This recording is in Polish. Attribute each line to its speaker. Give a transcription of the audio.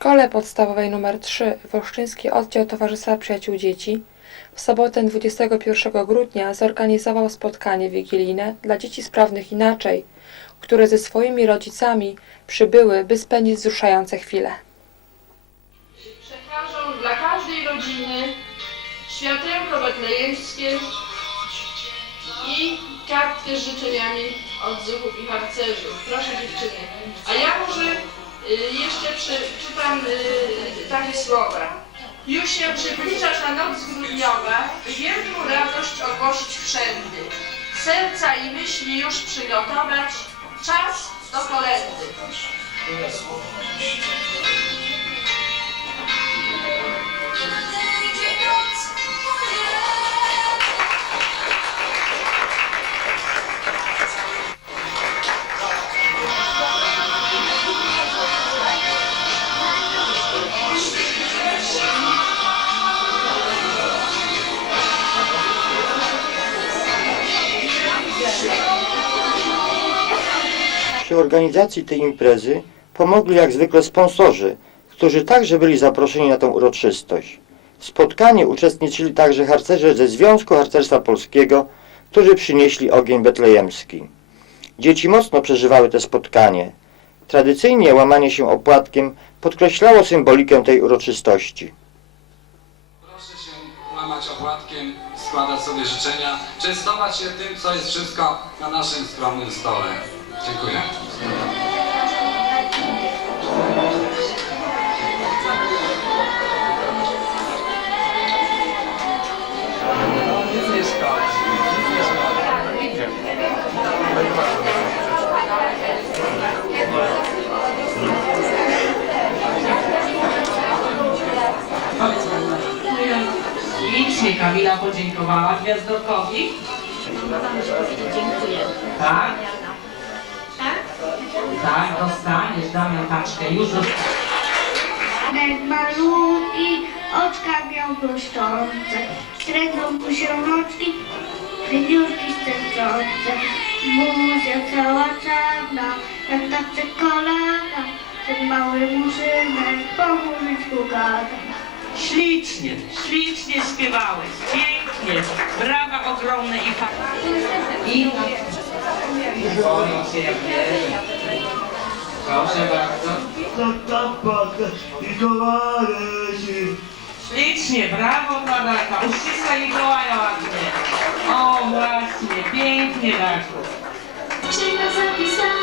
Speaker 1: szkole podstawowej nr 3 Wolsztyński Oddział Towarzystwa Przyjaciół Dzieci w sobotę 21 grudnia zorganizował spotkanie wigilijne dla dzieci sprawnych inaczej, które ze swoimi rodzicami przybyły, by spędzić wzruszające chwile.
Speaker 2: przekażą dla każdej rodziny światełko betlejemskie i kartkę z życzeniami od zuchów i harcerzów. Proszę dziewczyny. A ja może jeszcze przeczytam y, takie słowa. Już się przybliżasz na noc grudniowa, by wielką radość ogłosić wszędy. Serca i myśli już przygotować, czas do kolendy.
Speaker 3: Przy organizacji tej imprezy pomogli jak zwykle sponsorzy, którzy także byli zaproszeni na tę uroczystość. W spotkaniu uczestniczyli także harcerze ze Związku Harcerstwa Polskiego, którzy przynieśli ogień betlejemski. Dzieci mocno przeżywały te spotkanie. Tradycyjnie łamanie się opłatkiem podkreślało symbolikę tej uroczystości.
Speaker 4: Proszę się łamać opłatkiem, składać sobie życzenia, częstować się tym, co jest wszystko na naszym skromnym stole. Dziękuję.
Speaker 5: Licznie Kamila podziękowała Gwiazdorkowi.
Speaker 6: Dziękuję.
Speaker 5: Tak?
Speaker 6: Tak,
Speaker 5: dostaniesz Damian taczkę. Już dostaniesz.
Speaker 7: Nek malutki, oczka miał błyszczące, stręgą mu się noczki, winiurki stęczące. Buzia cała czarna, jak ta czekolada, ten mały murzynek po murzyćku gada.
Speaker 5: Ślicznie, ślicznie śpiewałeś. Pięknie. Brawa ogromne i fajne. I jak. Proszę bardzo. Ślicznie, brawo Tadaka. Uściskaj Mikołaja ładnie. O właśnie, pięknie Daku.
Speaker 6: Księga zapisana,